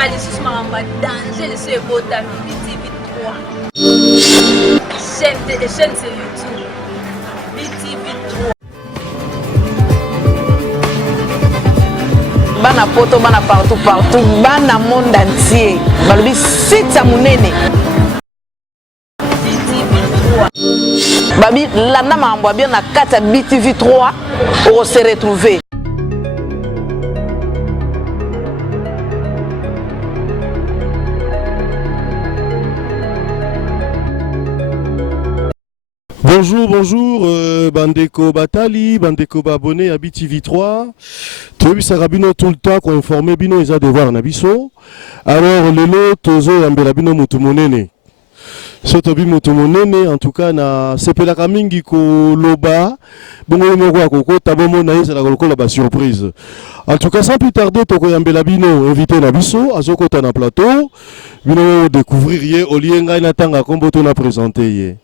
Kalisus Maramba, danger, c'est beau, ta BTV3. Chaîne sur YouTube. BTV3. Bana poto, bana partout, bana monde entier. Balobi site à monene. BTV3. Babi, landa mambo bien na kata BTV3 pour se retrouver. Bonjour, Bandeko Batali, Bandeko Babone à BTV3. Tu ça rabino tout le temps qu'on informe bino ils a devoir nabiso. Alors lelo tozo yambela bino mutumonene. Sotobi mutumonene en tout cas na sepelaka mingi ko loba bongo moko akoko tabomo na yesa la lokola ba surprise. En tout cas sans plus tarder toko yambela bino invité nabiso azokota na plateau bino découvrir ye olienga na tanga kombo to na présenter ye.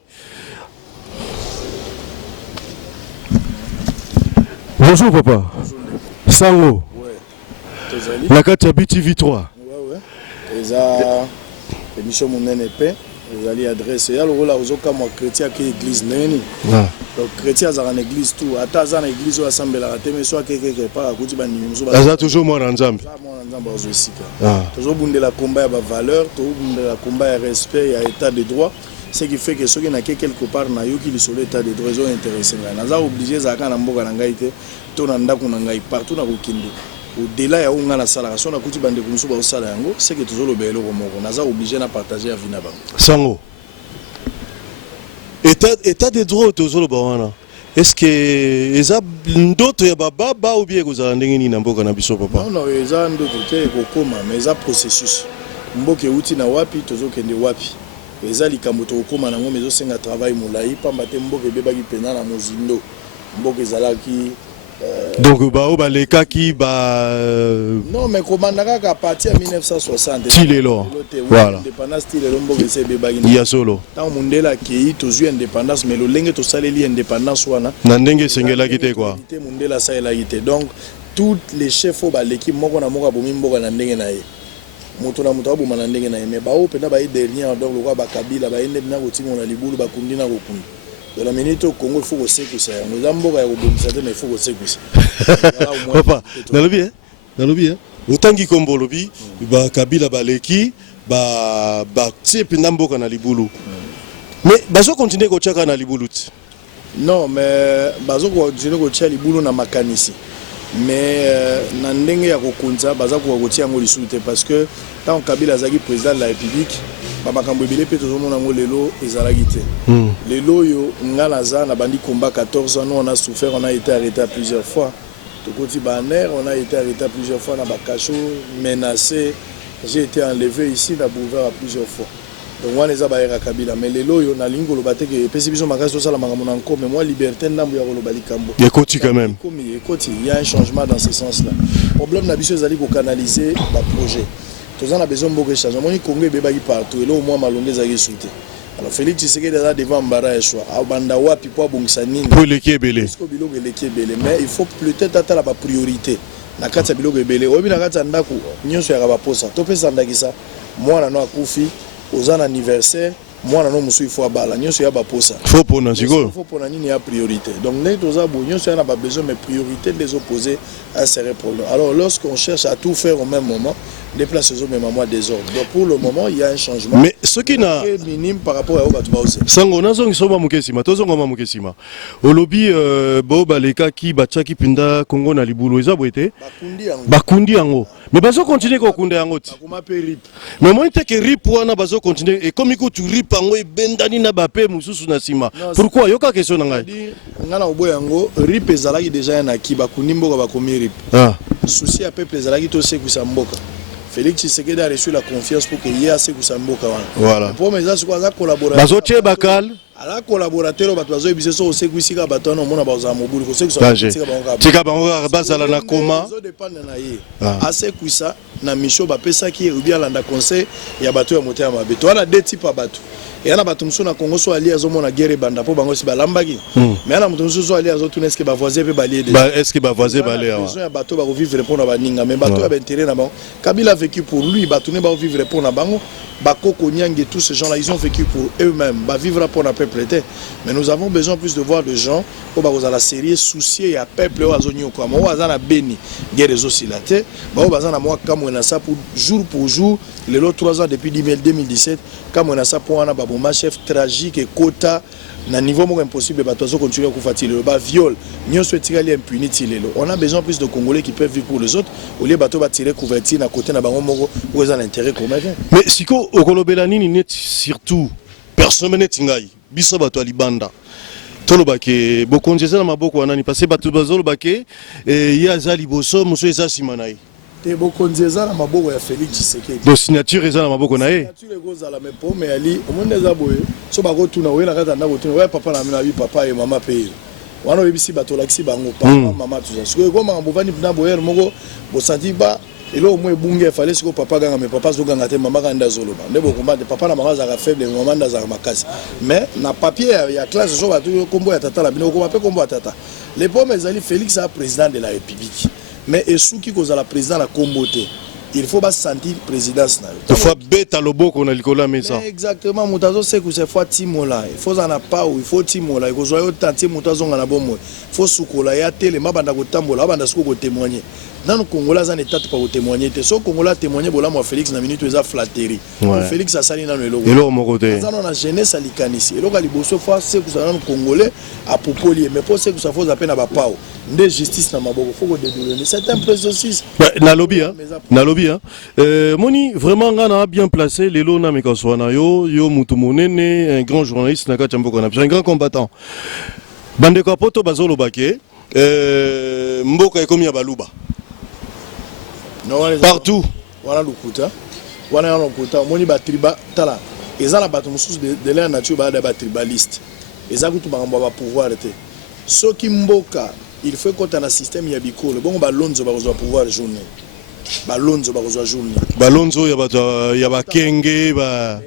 Bonjour papa. Bonjour. Sango. Ouais. La carte BTV3. Ouais. Les émission mon NP. Les alliés adresse. Il y a le rôle aux autres comme chrétien qui église neni. Donc chrétien ça en église tout. Attends ça en église ou assemblée la mais soit quelque part à côté de nous. Ça toujours moi en ensemble. Ça moi en ensemble aussi. Toujours bunde la combat à valeur, toujours bunde la combat à respect, à état de droit. Ce qui fait que ceux qui n'ont quelque part na yo qui le soleil état de droit sont intéressés. Naza obligé za kana mboka na ngai te to na ndako na ngai partout na kokinde. Au-delà ya unga na sala so na kuti bande kunso ba sala yango c'est que toujours le belo moko. Naza obligé na partager à vina bango. Sango. État de droit toujours le bawana. Est-ce que eza ndoto ya baba ou bien kozala ndenge ni na mboka na biso papa? Non, eza ndoto te kokoma mais eza processus. Mboka uti na wapi tozo kende wapi. Eza likambo to koma nango mezo senga travail molai pamba te mboka ebebaki pena na mozindo mboka ezalaki donc ba leka ki ba non mais komandaka ka partir ya 1960 tilelo voilà indépendance tilelo mboka ese ebebaki ya solo tant mundela kei tozwi indépendance mais lolenge tosaleli indépendance wana na ndenge sengelaki te quoi te mundela salelaki te donc toutes les chefs o baleki moko na moko abomi mboka na ndenge na ye moto na moto aboma na ndenge na ye mais bao pena ba dernier donc lokwa ba kabila ba ende na kotinga na libulu ba kundi na kokundi de la minute au Congo il faut que c'est que ça nous amboka ya kobomisa te mais il faut que c'est que ça papa nalobi otangi kombo lobi ba kabila baleki ba tie pena mboka na libulu mais bazo continuer ko chaka na libulu non mais bazo continuer ko chia libulu na makanisi mais na ndenge ya kokunza baza ko kotia ngo lisute parce que tant Kabila azaki président de la République ba makambo ebele pe tozomona ngo lelo ezalaki te lelo yo ngala za na bandi combat 14 ans on a souffert on a été arrêté plusieurs fois tokoti baner on a été arrêté plusieurs fois na bakacho menacé j'ai été enlevé ici na boulevard plusieurs fois donc on les a baera Kabila mais lelo yo na lingo lobate ke pesi biso makaso sala makambo na nko mais moi liberté ndambo ya kolobali kambo ekoti quand même écoute il y a un changement dans ce sens là problème na biso ezali ko canaliser ba projet tous on a besoin de changer moni Congo ebebaki partout et là au moins malonge ezaki souté alors Félix Tshisekedi là devant Mbara Eshwa abanda wapi po bongisa nini pour l'équipe ebele parce que biloko eleki ebele mais il faut peut-être atala ba priorité na kati ya biloko ebele obi na kati ya ndako nyonso ya ba posa to pesa ndakisa mwana no akufi aux anniversaire moi non musu il faut abala nyonso ya ba posa faut pour naziko faut pour nini ya priorité donc les toza bo nyonso ya na ba besoin mais priorité les opposer à ces problèmes alors lorsqu'on cherche à tout faire au même moment les places au même moment désordre donc pour le moment il y a un changement mais ce qui n'a minime par rapport à Obatuba aussi sango nazo ngisoma mukesima tozonga mukesima olobi bo baleka ki batchaki pinda Congo na libulu eza boete bakundi yango mais bazo continuer ko kunda yango ti mais moi te que rip wana bazo continuer et comme iko tu rip yango ebendani na bape mususu na sima pourquoi yoka question na ngai ngana obo yango rip ezalaki déjà na ki bakundi mboka bakomi rip souci à peuple ezalaki to sekusa mboka Félix Tshisekedi a reçu la confiance pour qu'il y ait assez de Samboka. Voilà. Pour mes amis, quoi, collaborateur. Bazoche bakal. ala collaborateur batozo biso so sekusika batano mona baza mobulu ko sekisa tika bango bazala na koma zo dépendre na ye asekuisa na mission bapesaki ou bien landa conseil ya bato ya motema mabe to ana deux types bato et ana bato musu na Congo so ali azomona guerre banda po bango si balambaki mais ana mutu musu so ali azotuna est-ce que ba voisin pe balié est-ce que ba voisin balé besoin ya bato ba vivre pour na baninga mais bato ya intérêt na bango Kabila a vécu pour lui bato ne ba vivre pour na bango Bakoko Nyang et tous ces gens là ils ont vécu pour eux-mêmes ba vivre pour na peuple mais nous avons besoin plus de voir de gens au ba la série soucier ya peuple o azonyo kwa mo azana beni guerre aussi la te ba bazana moi comme on a ça pour jour les autres 3 ans depuis 2017 comme on a ça pour un baboma chef tragique et quota na niveau mo impossible bato zo continuer ku fatile ba viol nyonso etikali impunity lelo on a besoin plus de Congolais qui peuvent vivre pour les autres au lieu bato ba tirer couverture na côté na bango moko où ils ont intérêt commun mais siko okolobela nini net surtout personne net ngai biso bato libanda toloba ke bokonjeza na maboko wanani parce que bato bazoloba ke ya za liboso muso eza simanai te bokonjeza na maboko ya Félix Tshisekedi do signature eza na maboko na ye signature goza la mepo mais ali omonde za boye so bako tuna we na kata ndako tuna we papa na mina bi papa et maman pe wana bebisi bato lakisi bango papa maman tout ça ce que comme ngobani na boyer moko bo senti ba elo au moins bunge fallait que papa ganga mais papa zo ganga te maman ganda zoloba ndebo komba papa na maman za faible maman nda za makasi mais na papier ya classe zo bato kombo ya tata la bino ko papier kombo ya tata les pommes ezali Félix a président de la République mais esuki kozala président la kombote il faut pas sentir présidence na il faut beta loboko na likola mesa exactement mutazo se ku se fois timola il faut za na pa il faut timola ko zo yo tantie mutazo ngana bomo faut sukola ya tele mabanda ko tambola banda suko ko témoigner dans le Congolais za état pas ko témoigner te so Congolais témoigner bola mo Félix na minute eza flatterie Félix asali na eloko elo mo côté za na jeunesse alikanisi eloko liboso fois se ku za na Congolais a popoli mais pour se ku ça faut appeler na ba pao de justice na maboko faut ko dédouaner c'est un processus na lobby hein na lobby hein moni vraiment ngana bien placé lelo na mikoswana yo mutu monene un grand journaliste na kati mboka na un grand combattant bande ko poto bazolo bake mboka ekomi ya baluba partout wana lukuta wana lukuta moni ba triba tala ezala bato mususu de la nature ba da ba tribaliste ezakutu ba ngamba ba pouvoir te soki mboka il faut qu'on ait un système ya bikolo bon balonzo ba kozwa pouvoir journée balonzo ba kozwa journée balonzo ya ba kenge ba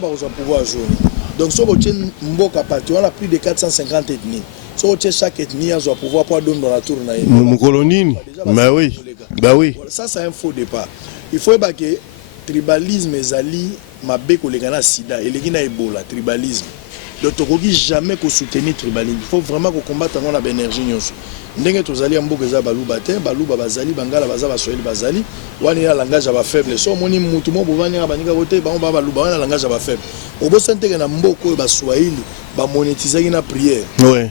kozwa pouvoir journée donc so boche mboka parti on a plus de 450 ethnies so boche chaque ethnie a son pouvoir pour donner dans la tour na mu kolonine bah oui ça c'est un faux départ il faut pas que tribalisme ezali mabe kolekana sida eleki na ebola tribalisme donc tokoki jamais ko soutenir tribalisme il faut vraiment ko combattre on a énergie nyonso ndenge tozali mboka za baluba te baluba bazali bangala baza baswahili bazali wani ya langage ba faible so moni mutu mo bovani ya baninga kote ba baluba wana langage ba faible obosanteke na mboko ba swahili ba monétiser na prière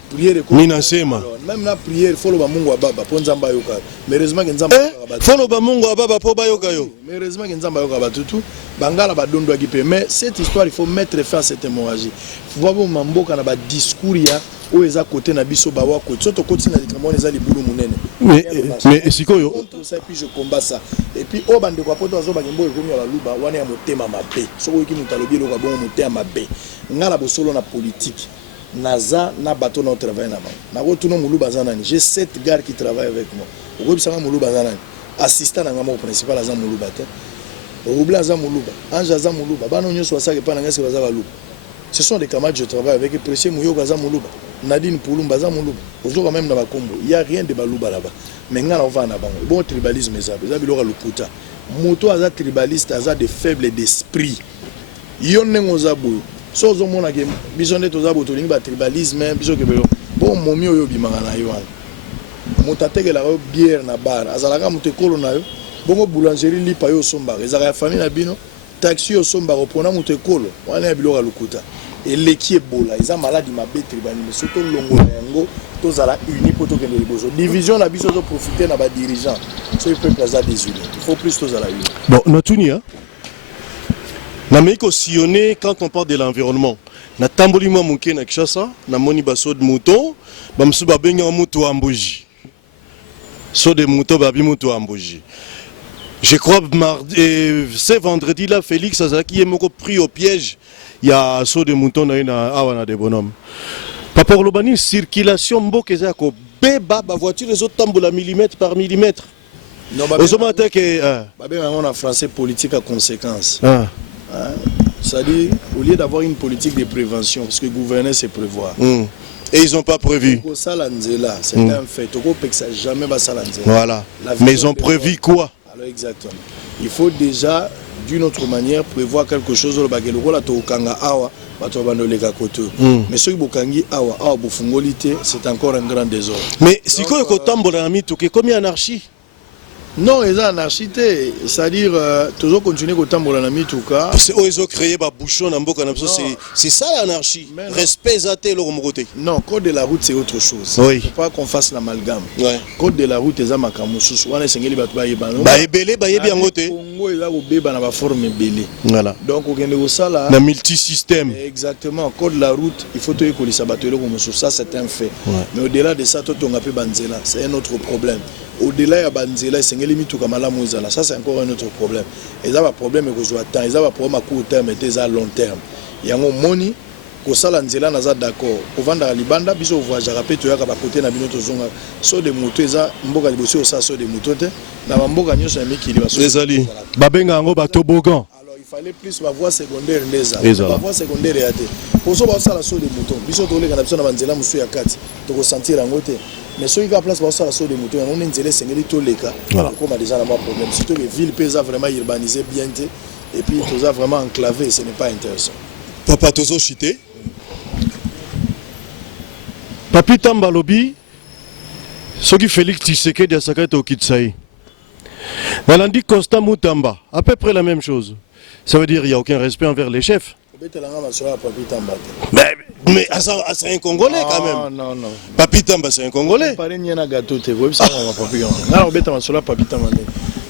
prière ko mina sema même na prière follow ba mungu baba po nzamba yoka mais heureusement que nzamba follow ba mungu baba po ba yoka yo mais heureusement que nzamba yoka batutu bangala ba dondo akipe mais cette histoire il faut mettre fin à cette hémorragie faut voir mboka na ba discours ya o eza côté na biso ba wa côté soto côté na likamone eza libulu munene mais sikoyo ça puis je combat ça et puis o bande kwa poto azo ba ngimbo ekomi ya luba wana ya motema mabe soko ki mutalobi lo ka bon motema mabe ngala bosolo na politique naza na bateau na travail na ba na ko tuno mulu bazanani j'ai 7 gars qui travaillent avec moi o bisanga mulu bazanani assistant na ngamo principal aza mulu bate o blaza mulu ba anja za mulu ba bana nyoso wasake pa na ngasi baza balu ce sont des camarades je travaille avec précieux Mouyo Gaza Moulouba Nadine Pouloumba Za Moulouba aujourd'hui même dans la combo il y a rien de balouba là-bas mais ngala on va na bango bon tribalisme ça bilora lukuta moto aza tribaliste aza de faible d'esprit yonne ngozabu so zo mona ke bisonde to za boto linga tribalisme biso ke bon momi oyo bimanga na yo moto atekela bière na bar azalaka moto ekolo na yo bongo boulangerie lipa yo somba ezaka famille na bino taxi au somba repona moto ekolo wana ya bilora lukuta et l'équipe ebola ils ont maladie ma bête tribalisme surtout longo yango tozala uni poto ke liboso division na biso zo profiter na ba dirigeant so il peut plaza désolé il faut plus tozala uni bon natunia na meiko sillonner quand on parle de l'environnement na tamboli mo muke na Kinshasa na moni baso de mouton ba msu ba benga mutu amboji so de mouton ba bi mutu amboji. Je crois mardi, c'est vendredi là, Félix Azaki est pris au piège. Il y a un saut de mouton dans Awana de bonhomme. Papa Lobani, circulation Mbokezako, béba, voiture les autres tamboula millimètre par millimètre. Non, on a français politique à conséquence. C'est-à-dire, au lieu d'avoir une politique de prévention, parce que gouverner, c'est prévoir. Et ils n'ont pas prévu. C'est un fait. Jamais voilà. Mais ils ont prévu quoi? Alors, exactement. Il faut déjà, d'une autre manière, prévoir quelque chose. Mais ceux qui c'est encore un grand désordre. Mais si quoi combien anarchie? Non, ils ont anarchité. C'est-à-dire, toujours continuer à tambour en tout-cas. Parce qu'ils ont créé des bouchons dans Mboka. C'est ça l'anarchie. Respect à tel côté. Non, code de la route, c'est autre chose. Oui. Il ne faut pas qu'on fasse l'amalgame. Ouais. Code de la route, c'est un makamusus. On a essayé de faire voilà. Donc, on a ça là. Un multisystème. Exactement. Code de la route, il faut que les sabateurs ça, c'est un fait. Ouais. Mais au-delà de ça, c'est un autre problème. Au-delà de Banzela, ça c'est encore un autre problème. Ils ont un problème temps, ils ont un problème à court terme et à long terme. Il y a un money, que ça l'Anzela n'a d'accord. Au vendre à Libanda, biso voyage rapide, tu as qu'à côté na binoto zonga. So des motos, ils ont mboka bossé au ça so des motos. Na mboka nyo c'est un mec qui va. Les ali. Babenga ngo ba tobogan. Il fallait plus la voie secondaire la voie secondaire est athée. Pour ça, ça la so des moutons. Biso tolé quand on a Banzela musu ya 4. Tu peux sentir en côté. Mais ceux qui ont place pour ça la so des moutons, on a une zélé sengeli tous les cas. Comme a déjà un problème. Surtout les villes pesa vraiment urbanisées bien et puis tout ça vraiment enclavé, ce n'est pas intéressant. Papa tozo chité. Papi Tamba lobi. Ce qui Félix Tshisekedi a sacré au Kitsai. Nalandi Constant Moutamba, à peu près la même chose. Ça veut dire qu'il n'y a aucun respect envers les chefs. Mais c'est un Congolais quand même. Non. Papi Tamba, c'est un Congolais.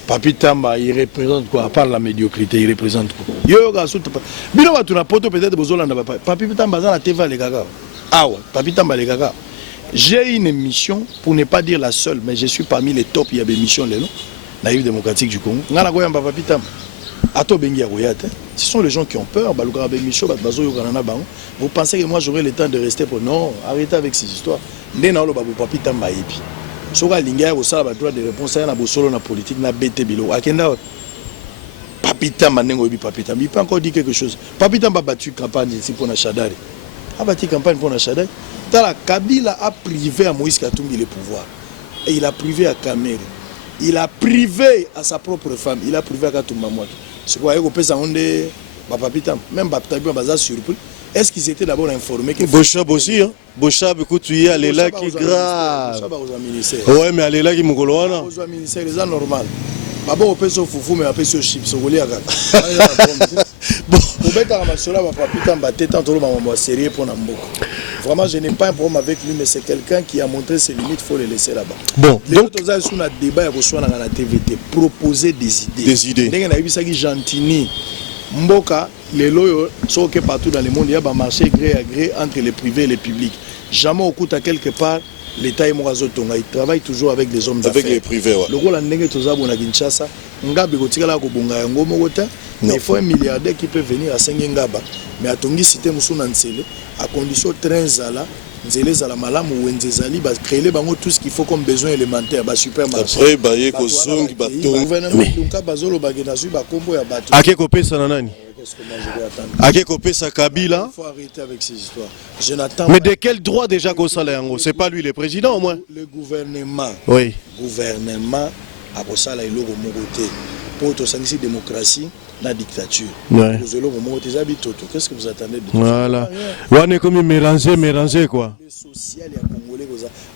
Papi Tamba, il représente quoi? À part la médiocrité, il représente quoi? Papi Tamba, la TV, les gaga. Ah ouais, Papi Tamba, les gaga. J'ai une émission, pour ne pas dire la seule, mais je suis parmi les top, il y a des émissions, les Naïve démocratique du Congo. Ce sont les gens qui ont peur. Vous pensez que moi j'aurai le temps de rester pour... Non, arrêtez avec ces histoires. Papi Tamba epi. Soka linga au sala droit de réponse na bosolo na politique na BT bilo. Akenda Papi Tamba nengo ebi Papi Tamba. Il peut encore dire quelque chose. Papi Tamba a battu campagne ici pour na Chadari. A battu campagne pour na Chadari. Kabila a privé à Moïse Katumbi le pouvoir. Et il a privé à Kamere. Il a privé à sa propre femme. Il a privé à Katumba Mwaki. C'est quoi il peut s'en Papi Tamba. Même Papi Tamba a surpris. Est-ce qu'ils étaient d'abord informés que... Bochab aussi, hein? Bochab, écoute, tu y es, elle est là qui est grave. Ouais, mais elle est là qui est mougoloana. C'est normal. D'abord, on peut se foufou, mais on peut se chips. Bon. Vraiment, je n'ai pas un problème avec lui, mais c'est quelqu'un qui a montré ses limites, il faut le laisser là-bas. Bon, donc, on a un débat sur la TVT, proposer des idées. Des idées. Gentini. Mboka, les loyaux sont partout dans le monde, il y a un marché gré à gré entre les privés et les publics. Jamais au coup à quelque part, l'État est Morazo Tonga. Il travaille toujours avec des hommes d'affaires. Avec les privés, ouais. Le rôle en Nengue Tozabo na Kinshasa, Ngabe Gotikala Kobunga Yango Mogota, il faut un milliardaire qui peut venir à Sengengaba, mais à Tongi Cité Moussou Nansele, à condition train Zala, Nzele Zala Malam ou Nzezali, va créer tout ce qu'il faut comme besoin élémentaire, bah supermarché. Après, bah yé Kozong, bah Tongi. Gouvernement Dunka Bazolo Bagenasu, bah Kombo ya Bato. Ake Kopé Sananani. Ake Kopé sa Kabila. Il faut arrêter avec ces histoires. Je n'attends mais de quel droit déjà Kosala Yango? C'est pas lui le président au moins? Le gouvernement. Oui. Gouvernement a Kosala Iloko Mogote. Pour tout ça, démocratie, la dictature. Ouais. Qu'est-ce que vous attendez de tout voilà. On est comme mélangé quoi. Le social et congolais,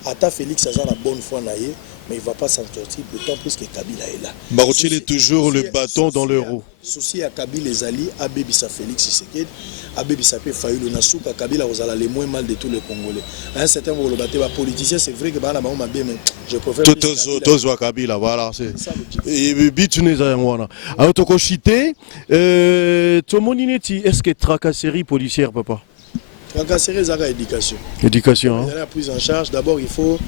Ata Félix a la bonne foi naïe, mais il ne va pas s'en sortir, d'autant plus que Kabila est là. Baroutier est toujours le bâton dans le roue. Souci à Kabila les alliés, Abébissa Félix Tshisekedi, Abébissa Fayoulou Nasuka, Kabila aux le moins mal de tous les Congolais. À un certain moment, le politicien, c'est vrai que je préfère. Tous Kabila, voilà. Et Bitunez à Yangwana. Alors, tu as cité, est-ce que tracasserie policière, papa? Tracasserie, c'est l'éducation. Éducation. La prise en charge, d'abord, il faut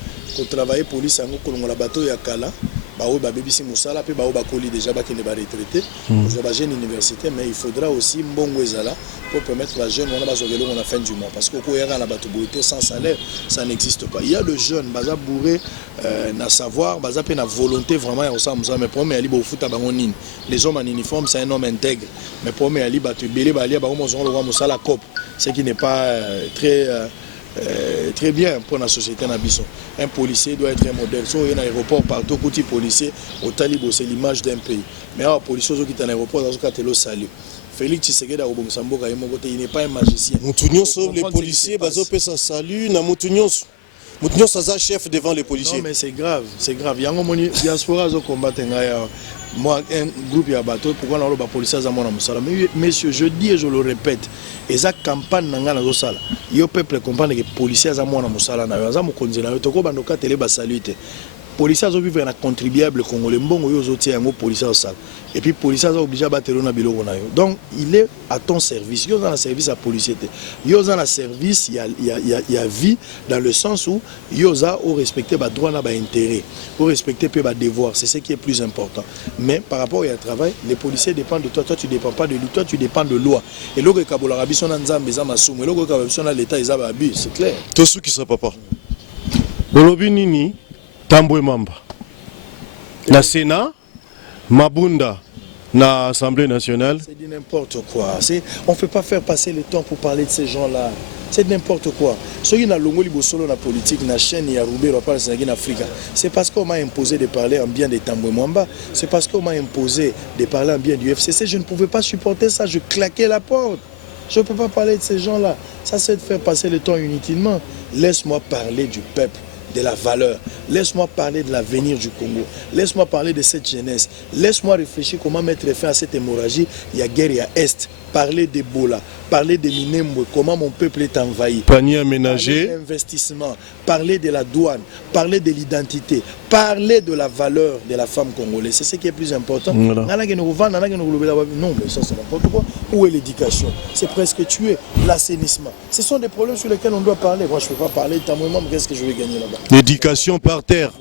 travailler police yango kolongola bateau ya kala baoyo babebisi mosala pe baoyo bakoli déjà bakende ba retraité kozwa ba jeune université, mais il faudra aussi mbongo ezala pour permettre la jeune wana bazokelo na fin du mois, parce que koyaka na bato boité sans salaire ça n'existe pas. Il y a de jeunes baza bourré na savoir baza pe na volonté vraiment ya osala mosala, mais problème ali bofuta bango nini. Les hommes en uniforme c'est un homme intègre, mais problème ali bato belé balia bango mozongo lo mosala cop, ce qui n'est pas très bien pour la société Nabiso. Un policier doit être un modèle. Si il y a un aéroport partout, côté policier, au Talibo, c'est l'image d'un pays. Mais un policier qui est en aéroport, dans ce cas, il salut. Félix Tshisekedi il n'est pas un magicien. Les policiers, ça salut, ça chef devant les policiers. Non, mais c'est grave, c'est grave. Il y a un diaspora qui combat moi, un groupe de bateau, pourquoi on a les policiers à mon amour. Mais messieurs, je dis et je le répète, et ça campagne n'a pas de il y a peuple comprendre que les policiers à mon amour, ça n'a policiers ont vu un contribuable congolais, et puis les policiers ont obligé à battre le biloko. Donc il est à ton service. Il y a un service à policier. Il y a un service, il y a vie dans le sens où il y a respecter les droits et les intérêts, pour respecter les devoirs. C'est ce qui est plus important. Mais par rapport au travail, les policiers dépendent de toi. Toi, tu ne dépends pas de lui. Toi, tu dépends de loi. Et là, l'État, c'est clair. Tout ce qui sera papa. Bolobinini. Tambwe Mamba. Na Sénat, Mabunda, na Assemblée nationale. C'est n'importe quoi. On ne peut pas faire passer le temps pour parler de ces gens-là. C'est n'importe quoi. Ceux qui ont l'ongoli bosolo na politique, na chaîne ya Roubaix, on parle en Afrique. C'est parce qu'on m'a imposé de parler en bien des Tambwe Mamba. C'est parce qu'on m'a imposé de parler en bien du FCC. Je ne pouvais pas supporter ça. Je claquais la porte. Je ne peux pas parler de ces gens-là. Ça, c'est de faire passer le temps inutilement. Laisse-moi parler du peuple, de la valeur. Laisse-moi parler de l'avenir du Congo. Laisse-moi parler de cette jeunesse. Laisse-moi réfléchir comment mettre fin à cette hémorragie. Il y a guerre, il y a Est. Parler d'Ebola, parler de Minembwe, comment mon peuple est envahi. Panier aménagé. Parler d'investissement, parler de la douane, parler de l'identité, parler de la valeur de la femme congolaise. C'est ce qui est plus important. Voilà. Non, mais ça c'est n'importe quoi. Où est l'éducation? C'est presque tué. L'assainissement. Ce sont des problèmes sur lesquels on doit parler. Moi, je ne peux pas parler de Tambwe, qu'est-ce que je vais gagner là-bas? L'éducation par terre.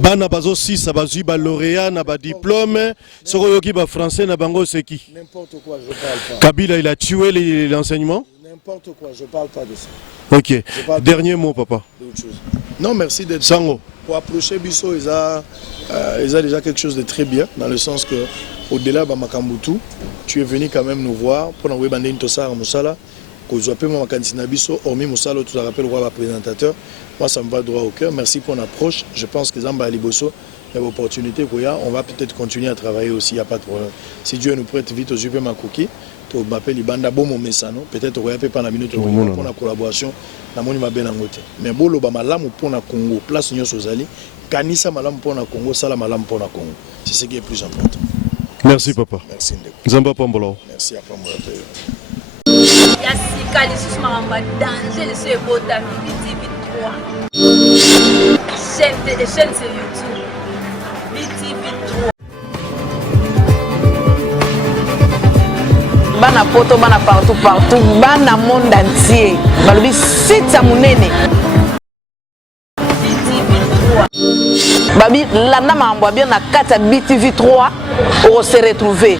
Bana bazo si ça bazu ba lauréat na ba diplôme soko yoki ba français na bango c'est qui? N'importe quoi, je parle pas. Kabila il a tué l'enseignement? N'importe quoi, je parle pas de ça. OK. Dernier mot papa. Non, merci d'être Sango. Pour approcher Bisso, ils ont déjà quelque chose de très bien dans le sens que au-delà de Makambutu, tu es venu quand même nous voir pour nous rebander une tosa à Moussala. Quand je appelle mon candidat Bisso, hormis Moussala, tu te rappelles le présentateur. Moi, ça me va droit au cœur. Merci pour l'approche. Je pense que Zamba Aliboso, il y a une opportunité. On va peut-être continuer à travailler aussi, il n'y a pas de problème. Si Dieu nous prête vite aux yeux, ma cookie, tu m'appelles Ibanda Bomo Messano. Peut-être qu'on va pas la minute pour la collaboration. Mais Bolo Bamalam pour le Congo, place Nyon Sozali, Kanisa Malam pour le Congo, Salam Malam pour le Congo. C'est ce qui est plus important. Merci papa. Merci. Zamba Pambolo. Merci à Pambolo. Yassika lisusu makambo danger leso ebotami BTV3 chaîne sur YouTube BTV3 bana poto bana partout bana monde entier balobi site munene BTV3 babi landa makambo bien na kati ya BTV3 on se retrouver